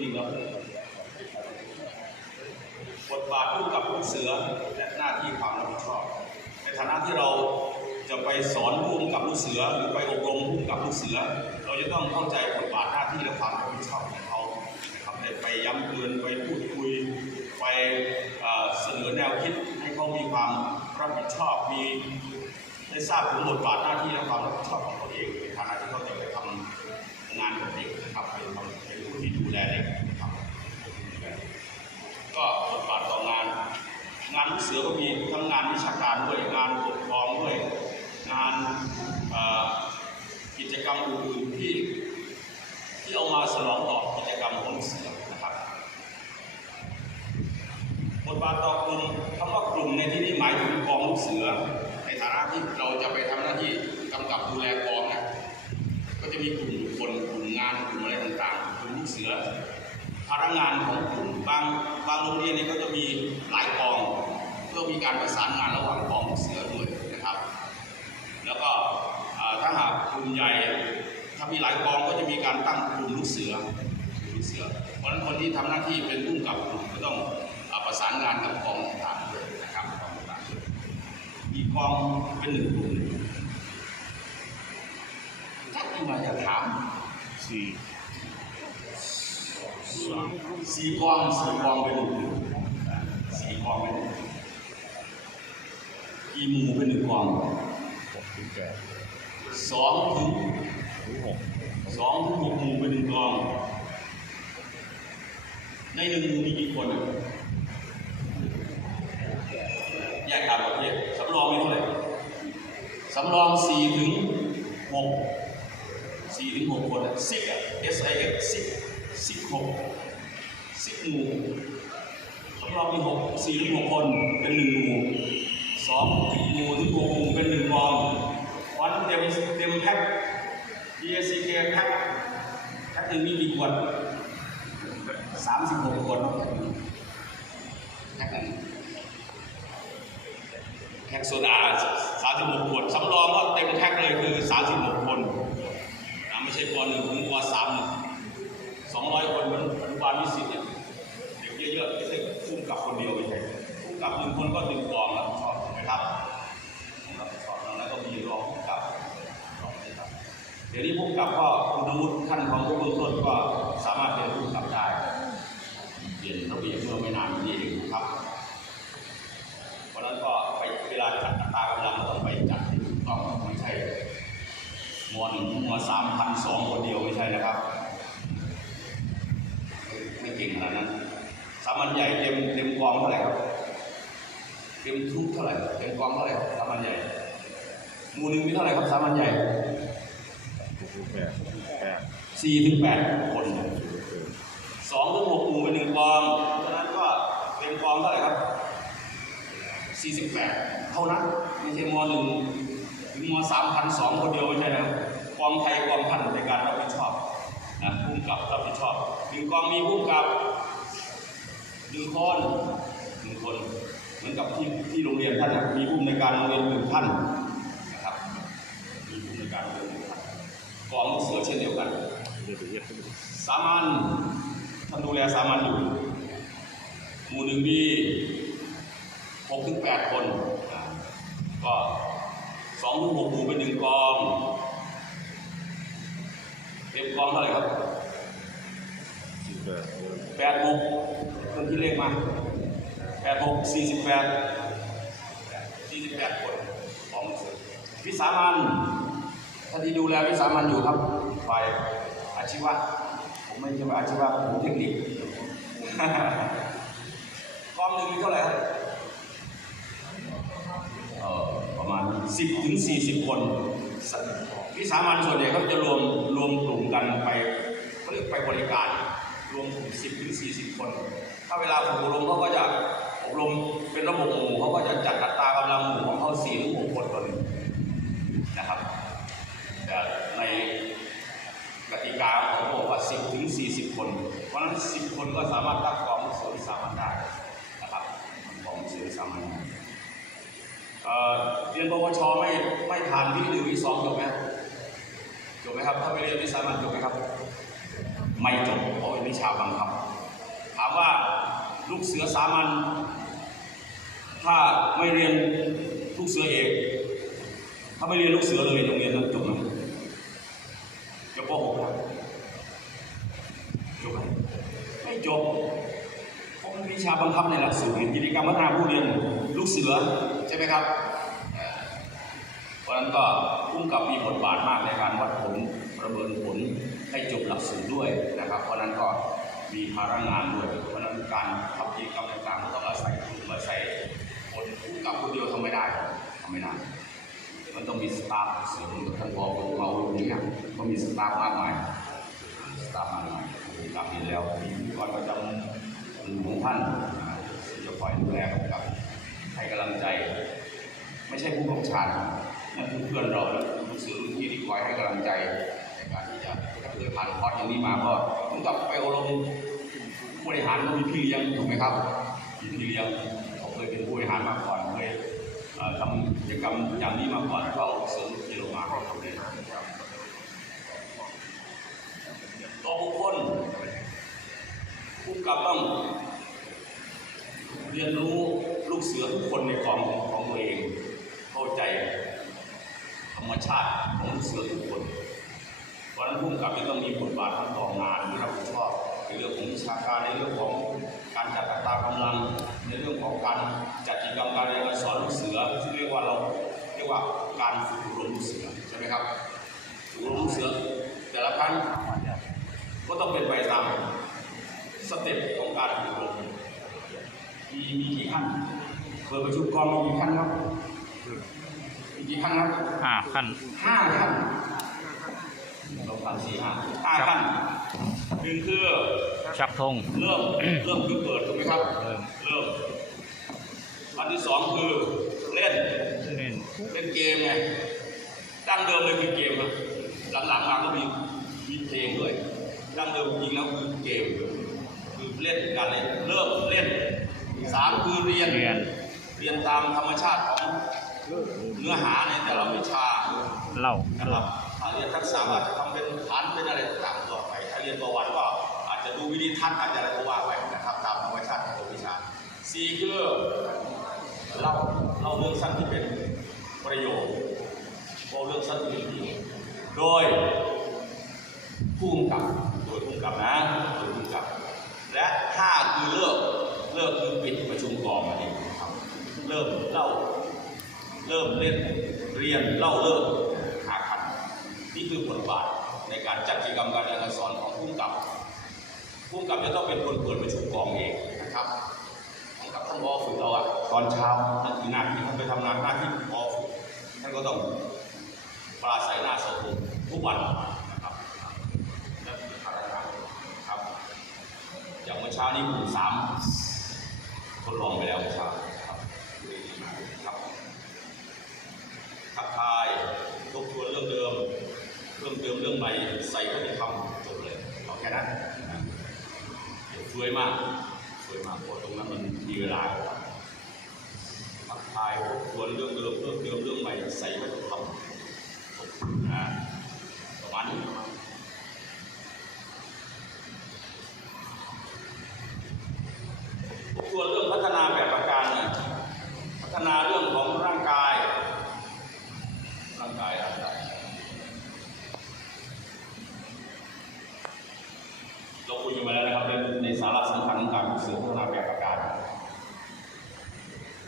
หนึ่งแล้วบทบาทผู้กำกับผู้เสือและหน้าที่ความรับผิดชอบ ในฐานะที่เราจะไปสอนผู้กำกับลูกเสือหรือไปอบรมผู้กำกับลูกเสือ เราจะต้องเข้าใจบทบาทหน้าที่และความรับผิดชอบของเขานะครับไปย้ำเตือนไปพูดคุยไปเสนอแนวคิดให้เขามีความรับผิดชอบมีได้ทราบถึงบทบาทหน้าที่และความรับผิดชอบของตัวเองในฐานะที่เขาจะไปทำงานกับนะครับเป็นเป็นผู้ที่ดูแลเด็กนะครับก็บทบาทต่องาน งานลูกเสือก็มีทั้งงานวิชาการด้วยงานปกครองด้วย งานกิจกรรมอื่นๆที่ที่เอามาสนองตอบกิจกรรมของเสือนะครับบทบาทต่อกลุ่มคำว่ากลุ่มในที่นี้หมายถึงกองลูกเสือ ในฐานะที่เราจะไปทำหน้าที่กำกับดูแลกองนะก็จะมีกลุ่มคนกลุ่มงานกลุ่มอะไรต่างๆกลุ่มลูกเสือภาระงานของกลุ่มบางบางโรงเรียนนี่ก็จะมีหลายกอง เพื่อมีการประสานงานระหว่างกองเสือด้วยนะครับ แล้วก็ถ้าหากกลุ่มใหญ่ถ้ามีหลายกองก็จะมีการตั้งกลุ่มลูกเสือลูกเสือ เพราะฉะนั้นคนที่ทำหน้าที่เป็นผู้กำกับกลุ่มก็ต้องอประสานงานกับกองต่างๆด้วยนะครับกองต่างๆมีกองเป็นหนึ่งกลุ่มถ้าที่มาจะถามสี่สี่กองสี่กองเป็นหนึ่งกลุ่กองเป็นหนึ่ง กี่หมู่เป็นหนึ่งกองหกถึงแปดสองถึงหกสองถึงหกหมู่เป็นหนึ่งกอง ในหนึ่งหมู่มีกี่คนอะแยกตามประเภทสำรองมีเท่าไหร่สำรองสี่ถึงหกสี่ถึงหกคนสิบอะ S I X สิบสิบหกสิบหมู่สำรองมีหกสี่ถึงหกคนเป็นหนึ่งหมู่ สองหมู่ถึงกหมู่เป็นหนึ่งกองวันเต็มเต็มแพ็ค B S C K แพ็คแพ็คหนึ่งมีกี่ขวดสามสิบหกขวดแพ็คหนึ่งแพ็กโซดา36ขวดสำรองก็เต็มแพ็คเลยคือ36คนนะไม่ใช่ปหนึ่งถึงปสาม200คนมือนอนุบาลวิสิตเนี่ยเด็กเยอะๆไม่ใช่พุ่มกับคนเดียวไม่ใช่พุ่มกับหนึ่งคนก็หนึ่งกองรับ ผิดชอบใช่ไหรับรับผิดชอบแล้วก็มีรองผู้กับรองผู้กับ เดี๋ยวนี้ผู้กับก็คุณวุฒิขั้นของผู้เบื้องต้นก็สามารถเป็นผู้กำกับได้เปลี่ยนระเบียบเมื่อไม่นานนี้เองครับ เพราะนั้นก็ไปเวลาจัดตากำลังก็ต้องไปจัดต้องไม่ใช่มหนึ่งมสามพันสองคนเดียวไม่ใช่นะครับ ไม่เก่งขนาดนั้นสามัญใหญ่เต็มเต็มกองเท่าไหร่ครับเต็มทุกเท่าไหร่ กองเท่าไหร่ครับสามัญใหญ่หมู่หนึ่งมีเท่าไหร่ครับสามัญใหญ่ถึงแปดแปดสี่ถึงแปดคนเออสองถึงหกหมู่เป็นหนึ่งกองเพราะฉะนั้นก็เต็มกองเท่าไหร่ครับ48เท่านั้นไม่ใช่มหนึ่งถึงมสามพันสองคนเดียวไม่ใช่นะกองไทยกองพันในการรับผิดชอบนะผู้กำกับรับผิดชอบหนึ่งกองมีผู้กำกับหนึ่งคนหนึ่งคน เหมือนกับที่ที่โรงเรียนท่านมีผู้ในวยการโรงเรียนหนึ่งท่านนะครับมีผู้ในวยการโรงเรียนหนึ่งท่านกองลูกเสือเช่นเดียวกัน สามัญท่านดูแลสามัญอยู่หมู่หนึ่งมีหกถึงแปดคน ก็สองถึงหกหมู่เป็นหนึ่งกองเต็มกองเท่าไหร่ครับแปดแปดหกคนที่เลขมา แปดหกสี่สิบแปดสี่สิบแปดคนของวิสามันท่านที่ดูแลวิสามันอยู่ครับฝ่ายอาชีวะผมไม่ใช่ว่าอาชีวะผมเทคนิคกองหนึ่งมีเท่าไหร่ครับเออประมาณ10ถึง40คนวิสามันส่วนใหญ่เขาจะรวมรวมกลุ่มกันไปเขาเรียกไปบริการรวมกลุ่ม10ถึง40คน ถ้าเวลาฝึกอบรมเขาก็จะ อบรมเป็นระบบหมู่เขาก็จะจัดอัตรากำลังหมู่ของเขา4ถึง6คนต่อหนึ่งนะครับแต่ในกติกาของบอกว่า10ถึง40คน เพราะฉะนั้น10คนก็สามารถตั้งกองสือสามันได้นะครับกองสือสามันเเรียนปวชไม่ไม่ผ่านวิหนึ่งวิสองจบไหมจบไหมครับ ถ้าไปเรียนวิสามันจบไหมครับ ไม่จบเพราะเป็นวิชาบังคับ ถามว่าลูกเสือสามัญ ถ้าไม่เรียนลูกเสือเอก ถ้าไม่เรียนลูกเสือเลยโรงเรียนนั้นจบไหมจบป .6 ครับจบไหมไม่จบเพราะมันวิชาบังคับในหลักสูตรกิจกรรมพัฒนาผู้เรียนลูกเสือใช่ไหมครับเพราะนั้นก็พุ่งกับมีบทบาทมากในการวัดผลประเมินผลให้จบหลักสูตรด้วยนะครับ เพราะนั้นก็มีภาระงานด้วย เพราะฉะนั้นการทำกิจกรรมต่างๆก็ต้องอาศัยอาศัย คนกับคนเดียวทำไม่ได้ทำไม่ได้มันต้องมีสตาฟเสริมท่านบอกของเราตรงนี้ครับก็มีสตาฟมากมายสตาฟมากมายมีกลับนี้แล้วมีพิธีกรประจำของท่านจะคอยดูแลกับให้กำลังใจ ไม่ใช่ผู้บังคับชานนั่นคือเพื่อนเราแล้วคือสื่อรุ่นพี่ที่คอยให้กำลังใจในการที่จะถ้าเคยผ่านคอร์สอย่างนี้มาก็เหมือนกับไปอบรมผู้บริหารมีพี่เลี้ยงถูกไหมครับมีพี่เลี้ยง ยเป็นผู้บริหารมาก่อนเคยทำกิจกรรมอย่างนี้มาก่อนก็เสริมกิโลมาให้เขาเลยนะครับตัวบุคคลผู้กำกับต้องเรียนรู้ลูกเสือทุกคนในกองของตัวเองเข้าใจธรรมชาติของลูกเสือทุกคนเพราะนั้นผู้กำกับจะต้องมีบทบาททางต่องานที่รับผิดชอบในเรื่องของวิชาการในเรื่องของการจัดอัตรากำลัง การจัดกิจกรรมการเรียนการสอนลูกเสือที่เรียกว่าเราเรียกว่าการฝึกอบรมลูกเสือใช่ไหมครับฝึกอบรมลูกเสือแต่ละครั้งก็ต้องเป็นไปตามสเต็ปของการฝึกอบรมมีมีกี่ขั้นเปิดประชุมกองมีกี่ขั้นครับมีกี่ขั้นครับห้าขั้นห้าขั้นสองสามสี่ห้าห้าขั้นหนึ่งคือชักธงเริ่มเริ่มคือเปิดถูกไหมครับเริ่มเริ่มอัน ที่สองคือเล่นเล่นเล่นเกมไงดั้งเดิมเลยคือเกมครับหลังๆมาก็มีมีเพลงด้วยดั้งเดิมจริงๆแล้วคือเกม คือเล่นการเล่นเริ่มเล่นสามคือเรียนเรียน เรียนตามธรรมชาติของเนื้อหาในแต่ละวิชาเล่านะครับถ้าเรียนทักษะอาจจะทำเป็นฐานเป็นอะไรต่างๆต่อไปถ้าเรียนประวัติก็อาจจะดูวิธีทัศน์อาจจะอะไรก็ว่าไปนะครับ ตามธรรมชาติของตัววิชาสี่คือ เล่าเล่าเรื่องสั้นที่เป็นประโยชน์เล่าเรื่องสั้นที่เป็นประโยชน์โดยผู้กำกับโดยผู้กำกับนะโดยผู้กำกับ และห้าคือเลิกเลิกคือปิดประชุมกองนั่นเองครับเริ่มเล่าเริ่มเล่นเรียนเล่าเลิกหาคันนี่คือบทบาทในการจัดกิจกรรมการเรียนการสอนของผู้กำกับผู้กำกับจะต้องเป็นคนเปิดประชุมกองเองนะครับผู้กำกับ ท่านบอฝึกเราอะตอนเช้านั่นคือหน้าที่ท่านไปทำงานหน้าที่บอฝึกท่านก็ต้องปราศัยหน้าเสาธงทุกวันนะครับนั่นคือภารกิจครับ อย่างเมื่อเช้านี้กลุ่มสามทดลองไปแล้วเมื่อเช้าครับครับทักทายทบทวนเรื่องเดิมเพิ่มเติมเรื่องใหม่ใส่เข้าในคำจบเลยเอาแค่นั้นสวยมาก สวยมากเพราะตรงนั้นมันมีเวลาทักทายทบทวนเรื่องเดิมเพิ่มเติมเรื่องใหม่ใส่เข้าในคำอ่าประมาณนี้ทบทวนเรื่องพัฒนาแบบประการนะพัฒนาเรื่องของร่างกาย ร่างกายร่างกายเราคุยกันมาแล้วนะครับในในสาระสำคัญของการฝึกเสริมพัฒนาแบบประการ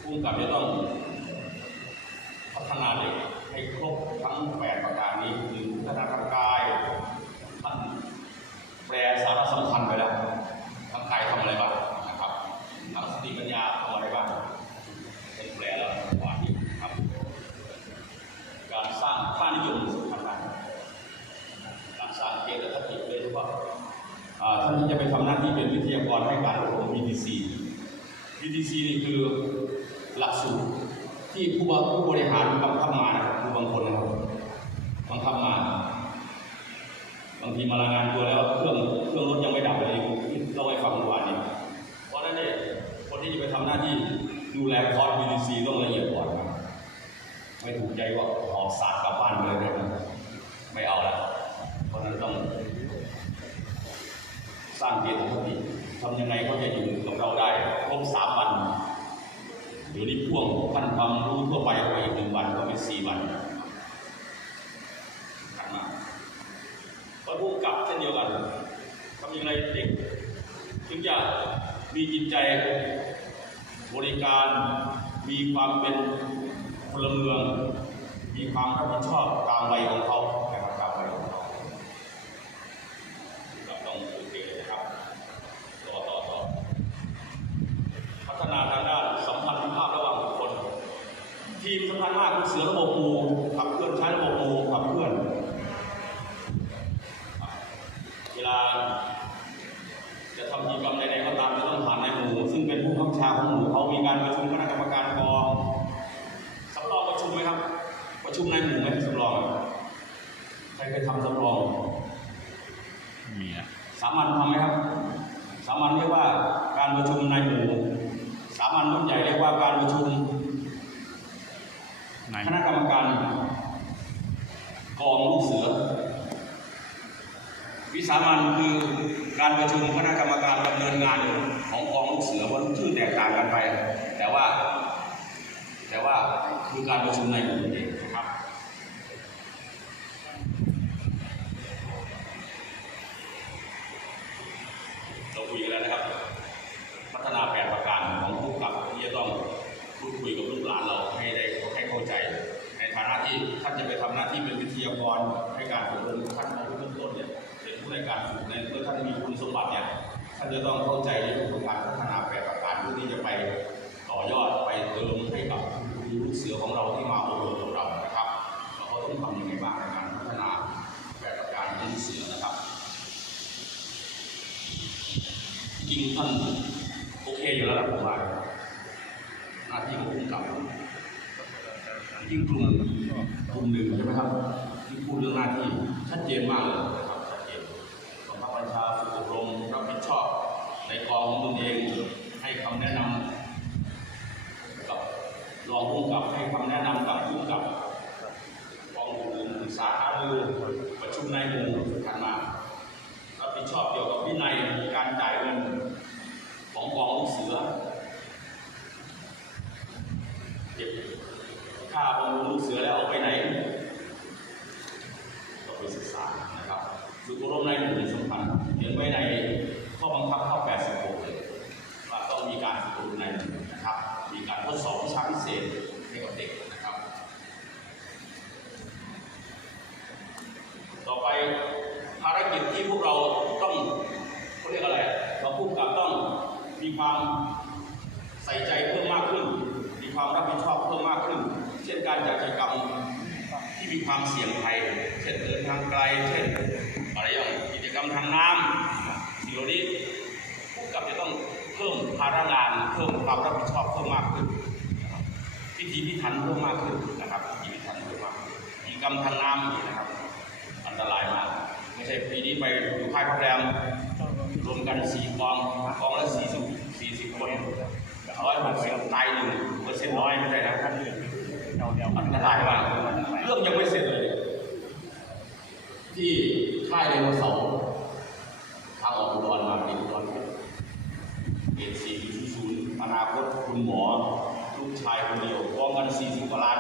ผู้กำกับจะต้องพัฒนาเด็กให้ครบทั้งแปดประการนี้คือพัฒนาร่างกายท่านแปลสาระสำคัญไปแล้วร่างกายทำอะไรบ้างนะครับทั้งสติปัญญาทำอะไรบ้างเป็นแปลแล้วกว่านี้ครับ การสร้างค่านิยมสำคัญมากการสร้างเกณฑ์และทัศนโดยเฉพาะอ่าท่านที่จะไปทำหน้าที่เป็นวิทยากร ให้การอบรม VTC VTC นี่คือหลักสูตรที่ผู้บผู้บริหารบังคับมานะครับบางคนนะครับบังคับมา บางทีมารายงานตัวแล้วเครื่องเครื่องรถยังไม่ดับเลยเล่าให้ฟังเมื่อวานนี้เพราะนั้นเนี่ยคนที่จะไปทำหน้าที่ดูแลคอร์ส VTC ต้องละเอียดก่อนไม่ถูกใจก็ออกสาดกลับบ้านไปเลยนะครับไม่เอาละเพราะฉะนั้นต้องางเจตสติ ทำยังไงเขาจะอยู่กับเราได้ครบสามวันเดี๋ยวนี้พ่วงขั้นความรู้ทั่วไปเข้าไปอีกหนึ่งวันก็เป็นสี่วันขันมากก็ผู้กำกับเช่นเดียวกันทำยังไงเด็กถึงจะมีจิตใจบริการมีความเป็นพลเมือง มีความรับผิดชอบตามวัยของเขานะครับตามวัยของเขาเราต้องโอเคนะครับ ต่อต่อต่อพัฒนาทางด้านสัมพันธภาพระหว่างบุคคล ทีมสำคัญมากคือเสือระบบหมู่ขับเคลื่อนใช้ระบบหมู่ขับเคลื่อน เวลา จะทำกิจกรรมใดๆก็ตามจะต้องผ่านในหมู่ ซึ่งเป็นผู้บังคับบัญชาของหมู่เขามีการประชุมคณะกรรมการกองสำรองประชุมไหมครับ ประชุมในหมู่ไหมสำรองใครเคยทำสำรอง มีนะ สามัญทำไหมครับ สามัญเรียกว่าการประชุมในหมู่ สามัญรุ่นใหญ่เรียกว่าการประชุม ใน คณะกรรมการกองลูกเสือ วิ สามัญคือการประชุมคณะกรรมการดำเนินงานของกองลูกเสือว่าชื่อแตกต่างกันไป แต่ว่า แต่ว่าคือการประชุมในหมู่นั่นเองนะครับ เราคุยกันแล้วนะครับ พัฒนาแผนประการของผู้กำกับที่จะต้องพูดคุยกับลูกหลานเราให้ได้ให้เข้าใจ ในฐานะที่ท่านจะไปทำหน้าที่เป็นวิทยากรให้การฝึกอบรมท่านเอาเริ่มต้นเนี่ยเป็นผู้ในการฝึกในเมื่อท่านมีคุณสมบัติเนี่ยท่านจะต้องเข้าใจในเรื่องของการพัฒนาแผนประการเพื่อที่จะไปต่อยอดไปเติมให้กับลูกเสือของเราที่มาอบรมกับเรานะครับเราก็ต้องทำยังไงบ้างในการพัฒนาแผนประการของลูกเสือนะครับ จ ริงท่านโอเคอยู่แล้วล่ะผมว่าหน้าที่ของผู้กำกับยิ่งกลุ่มกลุ่มหนึ่งใช่ไหมครับที่พูดเรื่องหน้าที่ชัดเจนมากเลยนะครับชัดเจนบังคับบัญชาฝึกอบรมรับผิดชอบ ในกองของตนเองให้คำแนะนำกับรองผู้กำกับให้คำแนะนำกับผู้กำกับกองอื่นปรึกษาหารือประชุมในหมู่สำคัญมาก รับผิดชอบเกี่ยวกับวินัยการจ่ายเงินของกองลูกเสือเก็บค่าบำรุงลูกเสือแล้วเอาไปไหนต้องไปศึกษานะครับฝึกอบรมในหมู่สำคัญเขียนไว้ในข้อบังคับข้อ 86 เลยว่าต้อง มีการฝึกอบนะครับ มีการทดสอบวิชาพิเศษให้กับเด็กนะครับ ต่อไปภารกิจที่พวกเราต้องเขาเรียกอะไรเราพูดกับต้องมีความใส่ใจเพิ่มมากขึ้น มีความรับผิดชอบเพิ่มมากขึ้น เช่นการจัดกิจกรรมที่มีความเสี่ยงภัย เช่นเดินทางไกล เช่นอะไรอย่างกิจกรรมทางน้ำสิ่งเหล่านี้ผู้กำกับจะต้องเพิ่มภาระงานเพิ่มความรับผิดชอบเพิ่มมากขึ้นพิธีพิถันเพิ่มมากขึ้นนะครับพิธีพิถันเพิ่มมากขึ้นกิจกรรมทางน้ำนี่นะครับ อันตรายมาก ไม่ใช่ปีนี้ไปอยู่ค่ายพักแรมรวมกันสี่กองกองละสี่สิบสี่สิบคนร้อยหกสิบตายหนึ่งเปอร์เซ็นต์น้อยไม่ใช่นะอันตรายมากเรื่องยังไม่เสร็จเลย ที่ค่ายไดโนเสาร์ทางออกอุดรมาเป็นอุดรเอ็นซีศูนย์อนาคตคุณหมอ ลูกชายคนเดียวกองกันสี่สิบกว่าล้าน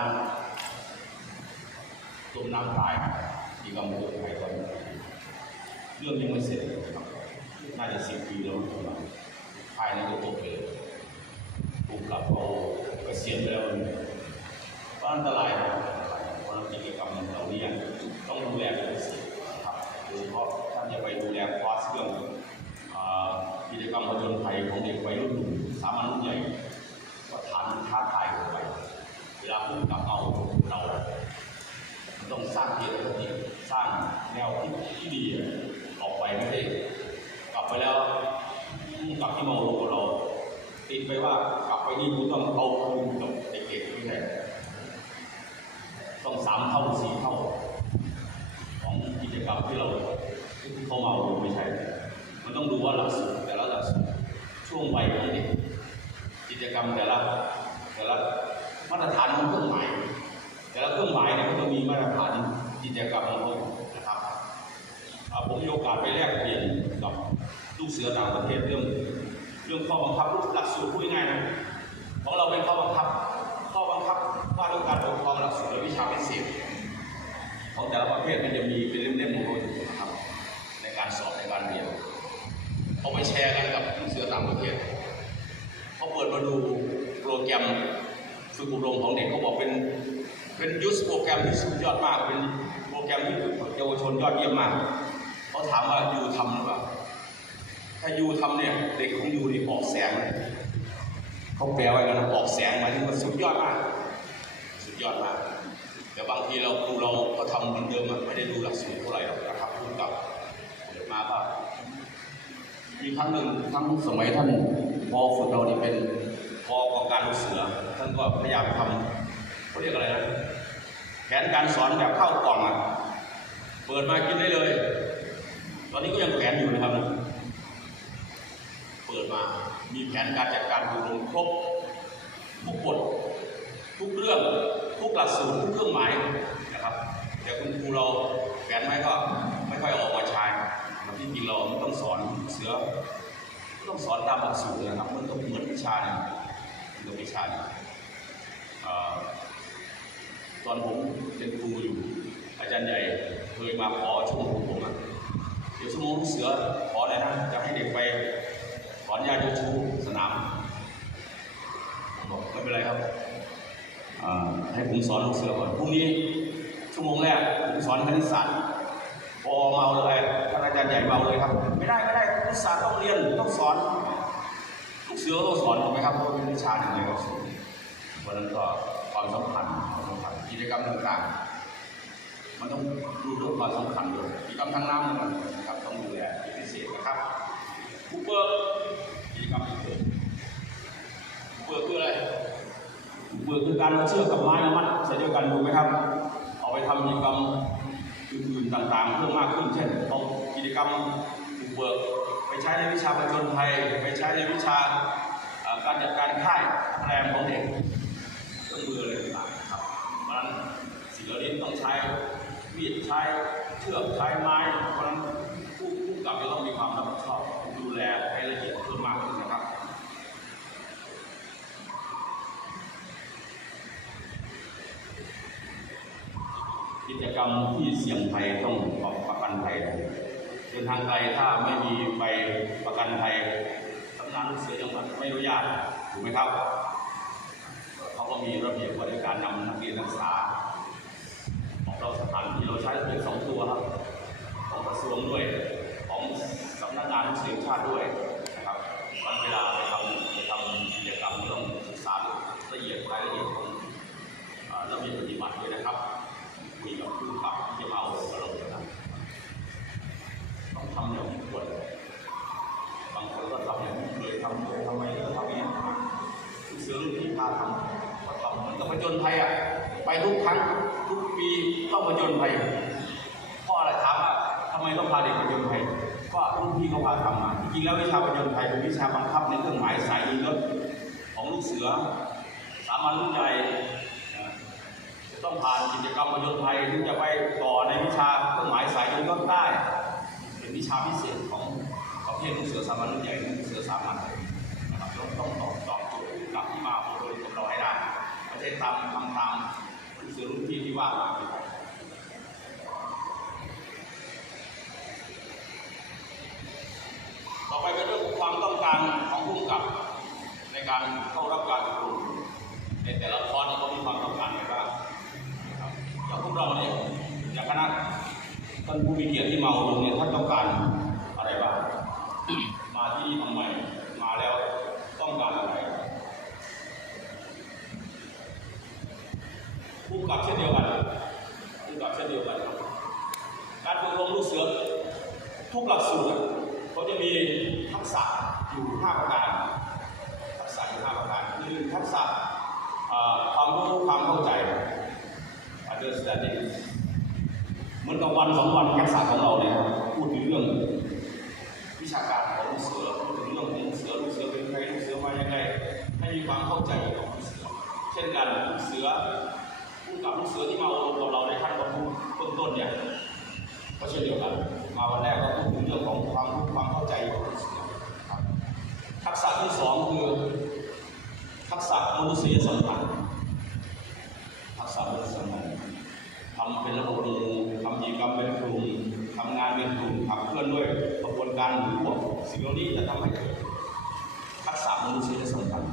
จมน้ำตายที่กำเภอไทยตอนนี้เรื่องยังไม่เสร็จเลยครับน่าจะสิบปีแล้วครับภายในก็จบเลยถูกกลับเอาเกษียณไปแล้วก็อันตรายนะเพราะกิจกรรมเหล่านี้ต้องดูแลเป็นพิเศษนะครับโดยเฉพาะท่านจะไปดูแลคลาสเรื่องอ่ากิจกรรมผจญภัยของเด็กวัยรุ่นสามัญรุ่นใหญ่ก็ฐานท้าทายเข้าไป เวลาพูดกับเอาเรา มันต้องสร้างเกียรติสร้างแนวคิดที่ดีออกไปไม่ใช่กลับไปแล้ว กลับที่มาลงกับเรา ติดไปว่ากลับไปนี่คุต้องเอาคืนกับเด็กๆไม่ใช่ต้องสามเท่าสี่เท่า ของกิจกรรมที่เราที่เขามาดูไม่ใช่ มันต้องดูว่าหลักสูตรแต่ละหลักสูตรช่วงวัยของเด็กกิจกรรมแต่ละแต่ละมาตรฐานของเครื่องหมายแต่ละเครื่องหมายเนี่ยมันก็มีมาตรฐานกิจกรรมของเขานะครับผมมีโอกาสไปแลกเปลี่ยนกับลูกเสือต่างประเทศเรื่อง รื่องข้อบังคับหลักสูตรพูดง่ายนะของเราเป็นข้อบังคับ ข้อบังคับว่าด้วยการปกครองหลักสูตรและวิชาพิเศษของแต่ละประเภทมันจะมีเป็นเล่มๆของเขาอยู่นะครับ ในการสอบในการเรียนเขาไปแชร์กันกับลูกเสือต่างประเทศเขาเปิดมาดูโปรแกรมฝึกอบรมของเด็กเขาบอกเป็นเป็นยุสโปรแกรมที่สุดยอดมาก เป็นโปรแกรมที่เยาวชนยอดเยี่ยมมากเขาถามว่าอยู่ทำหรือเปล่า ถ้ายูทำเนี่ยเด็กของยูนี่ออกแสงเลยเขาแปลไว้กันนะออกแสงหมายถึงว่าสุดยอดมาก สุดยอดมาก แต่บางทีเราครูเราก็ทำเหมือนเดิมอะไม่ได้ดูหลักสูตรเท่าไหร่หรอกนะครับพูดกับเดี๋ยวมาก็มีครั้งหนึ่งครั้งสมัยท่านพอฝึกเรานี่เป็นพอกองการลูกเสือ ท่านก็พยายามทำเขาเรียกอะไรนะแผนการสอนแบบเข้ากล่องอะเปิดมากินได้เลย ตอนนี้ก็ยังแผนอยู่นะครับนะ ปิดมา มีแผนการจัดการอบรมครบทุกบททุกเรื่อง ทุกหลักสูตรทุกเครื่องหมายนะครับแต่คุณครูเราแผนไว้ก็ไม่ค่อยออกมาใช้นะครับที่จริงเราต้องสอนเสือต้องสอนตามหลักสูตรนะครับมันต้องเหมือนวิชาเนี่ยเหมือนวิชาเนี่ยตอนผมเป็นครูอยู่ อาจารย์ใหญ่เคยมาขอชั่วโมงผมอะเดี๋ยวชั่วโมงเสือขออะไรนะจะให้เด็กไป อนยาโยชูสนามบอกไม่เป็นไรครับให้ผมสอนลูกเสือก่อนพรุ่งนี้ชั่วโมงแรกผมสอนคณิตศาสตร์พอเมาเลยท่านอาจารย์ใหญ่เมาเลยครับ ไม่ได้ไม่ได้คณิตศาสตร์ต้องเรียนต้องสอนลูกเสือต้องสอนถูกไหมครับเพราะเป็นวิชาหนึ่งในหลักสูตรวันนั้นก็ความสำคัญความสำคัญกิจกรรมต่างๆ มันต้องดูเรื่องความสำคัญด้วยกิจกรรมทางน้ำนะครับต้องดูแลพิเศษนะครับคูเปอร์ เบื่อคือการเอาเชือกกับไม้มามัดใส่เดียวกันถูกไหมครับ เอาไปทำกิจกรรมอื่นๆต่างๆเพิ่มมากขึ้น เช่นเอากิจกรรมบุกเบิกไปใช้ในวิชาประจนภัยไปใช้ในวิชาการจัดการค่ายแรมของเด็กเครื่องมืออะไรต่างๆครับเพราะฉะนั้นสิ่งเหล่านี้ต้องใช้มีดใช้เชือกใช้ไม้เพราะฉะนั้นผู้ผู้กำกับจะต้องมีความรับผิดชอบดูแลให้ละเอียดเพิ่มมากขึ้นนะครับ กิจกรรมที่เสี่ยงภัยต้องออประกันภัยเดินทางไกลถ้าไม่มีใบประกันภัยสำนักงานเสือจังหวัดไม่อนุญาตถูกไหมครับเขาก็มีระเบียบ เหมือนกับวันสองวันทักษะของเราเนี่ยพูดถึงเรื่อง วิชาการของลูกเสือพูดถึงเรื่องของลูกเสือลูกเสือเป็นใครลูกเสือมายังไงให้มีความเข้าใจของลูกเสือ เช่นกันลูกเสือผู้กับลูกเสือที่มาอบรมกับเราในขั้นตอนต้นต้นเนี่ยก็เช่นเดียวกันมาวันแรกก็พูดถึงเรื่องของความความเข้าใจของลูกเสือทักษะที่สองคือทักษะมนุษยสัมพันธ หรือพวกสิ่งเหล่านี้จะทำให้เกิดทักษะมนุษยสัมพันธ์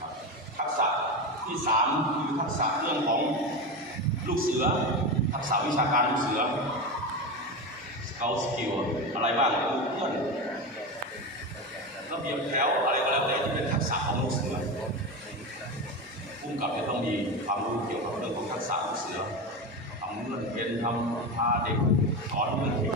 ครับทักษะที่สามคือทักษะเรื่องของลูกเสือ ทักษะวิชาการลูกเสือเขาสกิลอะไรบ้างเพื่อนระเบียบแถวอะไรก็แล้วแต่ที่เป็นทักษะของลูกเสือผู้กำกับจะต้องมีความรู้เกี่ยวกับเรื่องของทักษะลูกเสือทำเงื่อนเกณฑ์ทำพาเด็กสอนเรื่องเขียนยุค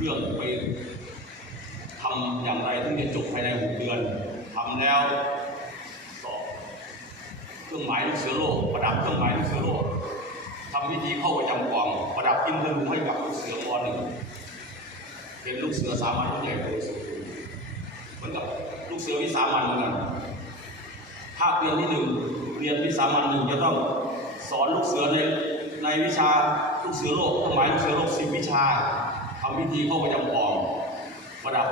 เรื่องไปทำอย่างไรถึงจะจบภายในหกเดือนทำแล้วสอบเครื่องหมายลูกเสือโลกประดับเครื่องหมายลูกเสือโลกทำพิธีเข้าประจำกองประดับอินทร์ให้กับลูกเสือมหนึ่งเป็นลูกเสือสามัญผู้ใหญ่บริสุทธิ์เหมือนกับลูกเสือวิสามันเหมือนกันภาคเรียนที่หนึ่งเรียนวิสามันหนึ่งจะต้องสอนลูกเสือในในวิชาลูกเสือโลกเครื่องหมายลูกเสือโลกสิบวิชา ทำพิธีเข้าประจำกองประดับ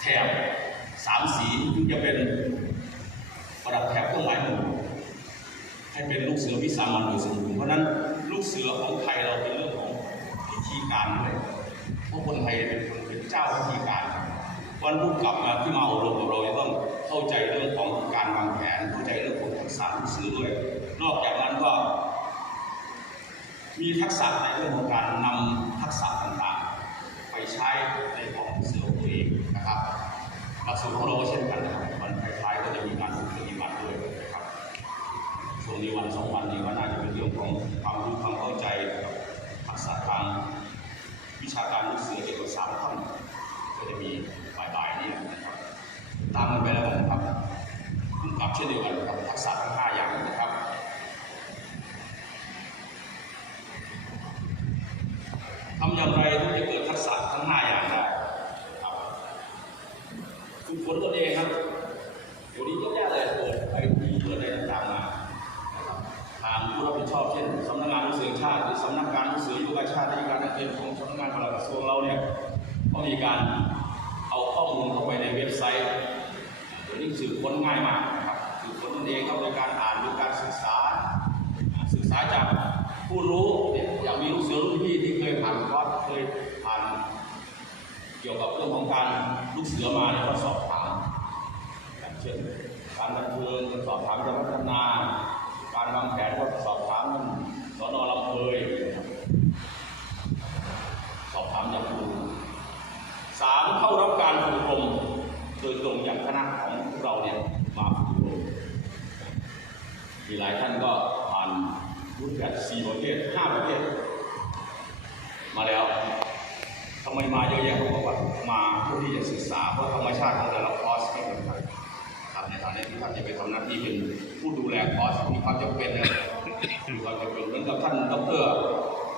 แถบสามสีถึงจะเป็นประดับแถบเครื่องหมายหมู่ให้เป็นลูกเสือวิสามันโดยสมบูรณ์เพราะนั้นลูกเสือของไทยเราเป็นเรื่องของพิธีการด้วยเพราะคนไทยเป็นคนเป็นเจ้าพิธีการ วันรุ่งกลับมาที่มาอบรมกับเราจะต้องเข้าใจเรื่องของการวางแผนเข้าใจเรื่องของทักษะลูกเสือด้วย นอกจากนั้นก็ มีทักษะในเรื่องของการนำ ทักษะต่างๆ ไปใช้ในของเสือของตัวเองนะครับหลักสูตรของเราก็เช่นกันนะครับมันท้ายๆก็จะมีการฝึกปฏิบัติด้วยนะครับส่วงนี้วันสองวันนี้ก็น่าจะเป็นเรื่องของความรู้ความเข้าใจกับทักษะทาง วิชาการลูกเสือเกี่ยวกับสามท่อนก็จะมีบ่ายๆนี่นะครับตามกันไปแล้วกันนะครับคุณกับเช่นเดียวกันกับทักษะทั้งห้าอย่างนะครับทำอย่างไรถึงจะเกิดทักษะทั้งห้าอย่างได้ครับฝึกฝนตนเองครับเดี๋ยวนี้เยอะแยะเลยเปิดไอทีเปิดอะไรต่างๆมานะครับทางผู้รับผิดชอบเช่นสำนักงานลูกเสือแห่งชาติหรือสำนักงานลูกเสือยุวชาติที่การนักเรียนของสำนักงานปลัดกระทรวงเราเนี่ยก็มีการเอาข้อมูลเข้าไปในเว็บไซต์เดี๋ยวนี้สื่อค้นง่ายมากนะครับสื่อค้นตนเองเข้าในการอ่านหรือการศึกษา ศึกษาจากผู้รู้เนี่ยอย่างมีลูกเสือรุ่นพี่ที่เคยผ่านคอร์สเคยผ่านเกี่ยวกับเรื่องของการลูกเสือมาเนี่ยก็สอบถาม อย่างเช่นการบันเทิงก็สอบถามจะพัฒนา การวางแผนก็สอบถามท่านสนลำเพยสอบถามจากครูสามเข้ารับการฝึกอบรมโดยตรงจากคณะของเราเนี่ยมาฝึกอบรม มีหลายท่านก็ผ่านรุ่นแบบสี่ประเทศห้าประเทศ มาแล้วทำไมมาเยอะแยะเขาบอกว่ามาเพื่อที่จะศึกษาเพราะธรรมชาติของแต่ละคอร์สไม่เหมือนกันครับในฐานะที่ท่านจะไปทำหน้าที่เป็นผู้ดูแลคอร์สมีความจำ เป็นนะมีควาจำเป็นเหมือนกับท่านดร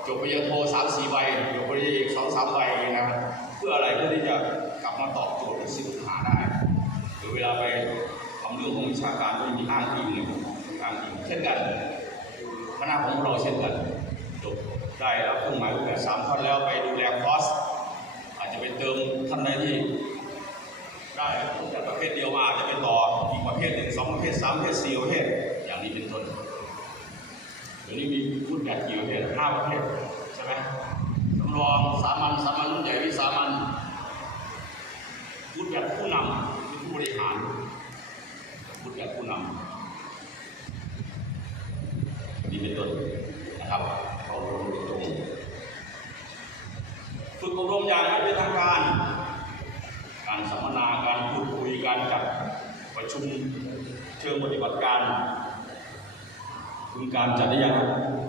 จบปริญญาโทสามสี่ใบจบปริญญาเอกสองสามใบนะเพื่ออะไรเพื่อที่จะกลับมาตอบโจทย์ที่สิทธิ์หาได้หรือเวลาไปทำเรื่องของวิชาการก็มีอ้างอิงในของอ้างอิงเช่นกันคณะของเราเช่นกันจบได้รับเครื่องหมายรูปแบบสามท่อนแล้วไปดูแลคอสอาจจะไปเติมท่านใดที่ได้จากประเภทเดียวมาอาจจะไปต่ออีกประเภทหนึ่งสองประเภทสามประเภทสี่ประเภทอย่างนี้เป็นต้นเดี๋ยวนี้ มีรุ่นแบบกี่ประเภทห้าประเภทใช่ไหมสำรองสามัญสามัญรุ่นใหญ่วิสามัญพูดแบบผู้นำคือผู้บริหารพูดแบบผู้นำนี่เป็นต้นนะครับเราลงตรงฝึกอบรมอย่างไม่เป็นทางการ การสัมมนาการพูดคุยการจัดประชุมเชิงปฏิบัติการคุณการจัดได้ยังครับ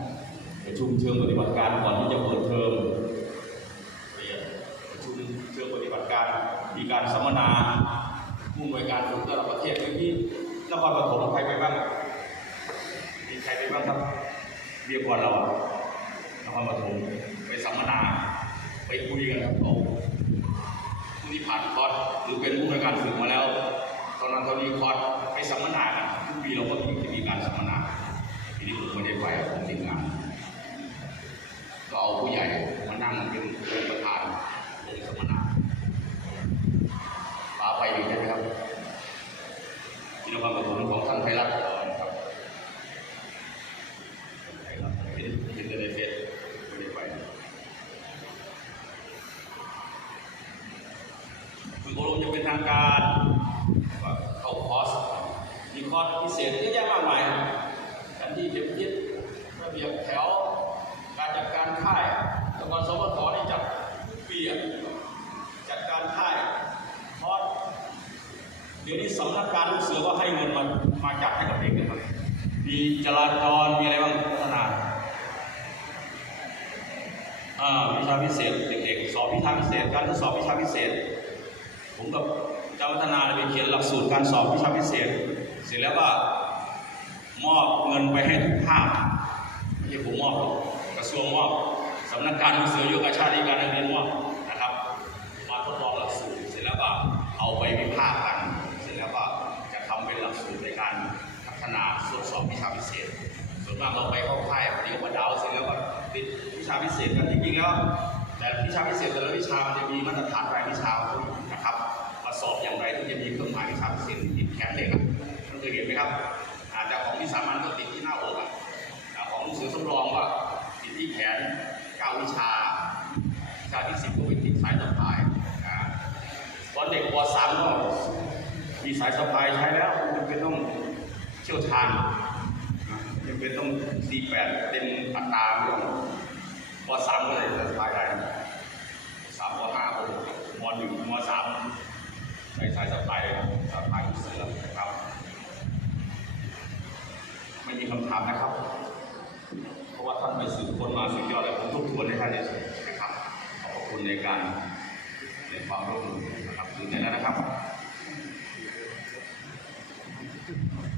ประชุมเชิงปฏิบัติการก่อนที่จะเปิดเทอมประชุมเชิงปฏิบัติการมีการสัมมนาผู้อำนวยการฝึกระดับประเทศอย่างที่นครปฐมใครไปบ้างมีใครไปบ้างครับเรียกว่าเราอะนครปฐมไปสัมมนา ไปคุยกันกับเขาผู้ที่ผ่านคอร์สหรือเป็นผู้อำนวยการฝึกมาแล้ว ตอนนั้นตอนนี้คอร์สไปสัมมนากันทุกปีเราก็มีจะมีการสัมมนาปีนี้ผมไม่ได้ไปผมติดงาน ก็เอาผู้ใหญ่งเป็นเป็นประธานลงสัมมนาฝาไปอยู่ใช่ไหมครับที่นครปฐมของท่านไพรัตน์ครับไพรัตน์เห็นเห็นแต่ในเฟซไม่ได้ไปคืออบรมจะเป็นทางการเข้าคอร์สมีคอร์สพิเศษเยอะแยะมากมายการที่จะยึดระเบียบแถว การจัดการค่ายแต่ก่อนสวทได้จัดเปียจัดการค่ายคอร์สเดี๋ยวนี้สำนั การลูกเสือก็ให้เงินมามาจัดให้กับเด็กนะครับมีจราจรมีอะไรบ้างพัฒนาอ่าวิชาพิเศษเด็กๆสอบวิชาพิเศษ การทดสอบวิชาพิเศษ ผมกับเจ้าพัฒนาไปเขียนหลักสูตรการสอบวิชาพิเศษ เสร็จแล้วก็มอบเงินไปให้ทุกภาคไม่ผมมอบกระทรวงมอบสำนักการหนังสือโยกบชาติการนักเรียนมอบ มากเราไปเข้าค่ายเดียวมาดาวเสร็จแล้วก็ติดวิชาพิเศษกันจริงๆแล้วแต่วิชาพิเศษแต่ละวิชามันจะมีมาตรฐานรายวิชาของมันนะครับมาสอบอย่างไรที่จะมีเครื่องหมายวิชาพิเศษติดแขนเหล็กอะมันเคยเห็นไหมครับอาจจะของวิสามันก็ติดที่หน้าอกอะของหนังสือสำรองก็ติดที่แขนเก้าวิชาวิชาที่สิบก็เป็นติดสายสะพายนะตอนเด็กป .3 ก็มีสายสะพายใช้แล้วมันเป็นต้องเชี่ยวชาญ นะยังเป็นต้อง C8 เต็มอัตราไม่ต้องป .3 ก็เลยสะพายได้สามป .5 ผมหนึ่งมสามใส่สายสบายสบายเสือนะครับ ไม่มีคำถามนะครับ